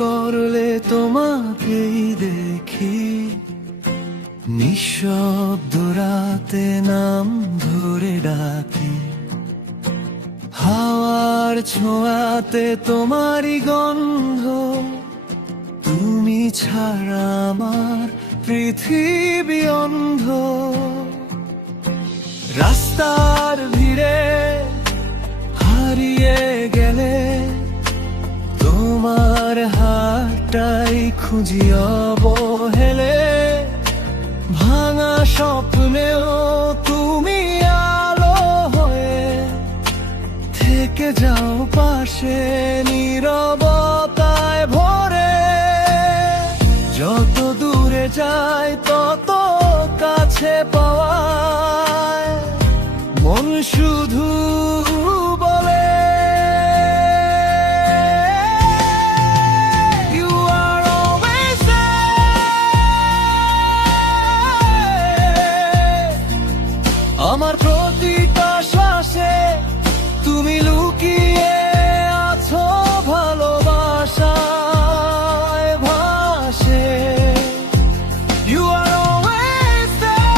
করলে তোমাকেই দেখি, নিঃশব্দ রাতে নাম ধরে ডাকি, হাওয়ার ছোঁয়াতে তোমারই গন্ধ, তুমি ছাড়া আমার পৃথিবী অন্ধ। রাস্তার ভিড়ে হারিয়ে গেলে তোমার হাতটাই খুঁজি অবহেলে, ভাঙা স্বপ্নেও তুমি আলো হয়ে থেকে যাও পাশে নীরবতায় ভরে। যত দূরে যাই তত কাছে পাওয়ায় মন শুধু বলে You are always there। আমার প্রতিটা শ্বাসে তুমি লুকিয়ে আছো ভালোবাসায় ভাসে। You are always there।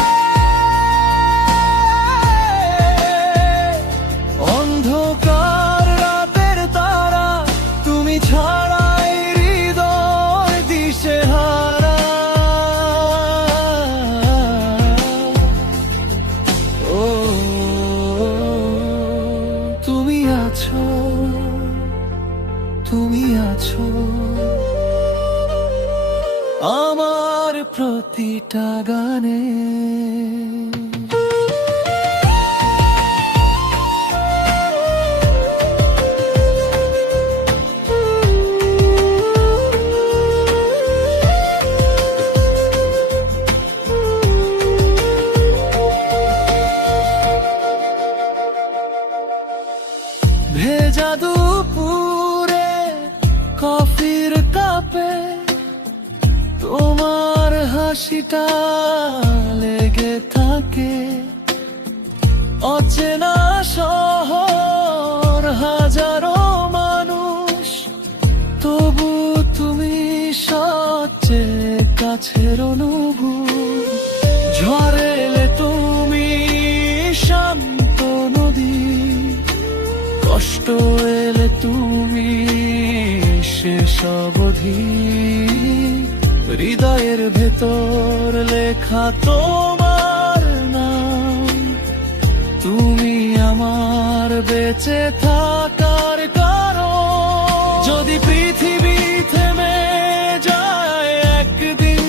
অন্ধকার রাতের তারা তুমি ছাড়াই হৃদয় দিশেহারা। ও তুমি আছো, তুমি আছো আমার প্রতিটা গানে। ভেজা দুপুরে কফির কাপে তোমার হাসিটা লেগে থাকে। অচেনা শহর হাজারো মানুষ, তবু তুমি সবচেয়ে কাছের অনুভূতি। ঝড় এলে তুমি শান্ত নদী, কষ্ট এলে তুমি শেষ অবধি। হৃদয়ের ভেতর লেখা তোমার নাম, তুমি আমার বেঁচে থাকার কারণ। যদি পৃথিবী থেমে যায় একদিন,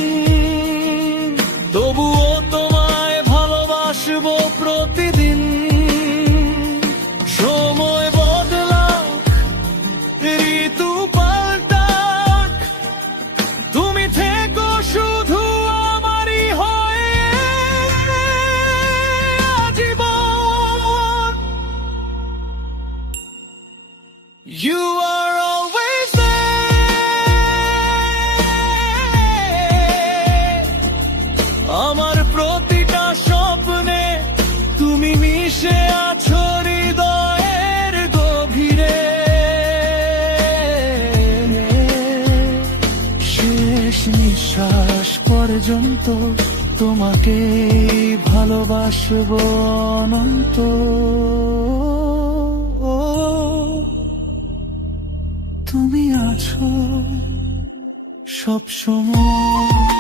তবুও তোমায় ভালোবাসবো প্রতিদিন। সময় বদলাক, ঋতু পাল্টাক, তুমি থেকো শুধু আমারই হয়ে আজীবন। You are always there। আমার প্রতিটা স্বপ্নে তুমি মিশে আছো হৃদয়ের গভীরে। শেষ নিঃশ্বাস পর্যন্ত তোমাকে ভালোবাসবো অনন্ত। তুমি আছো সব সময়।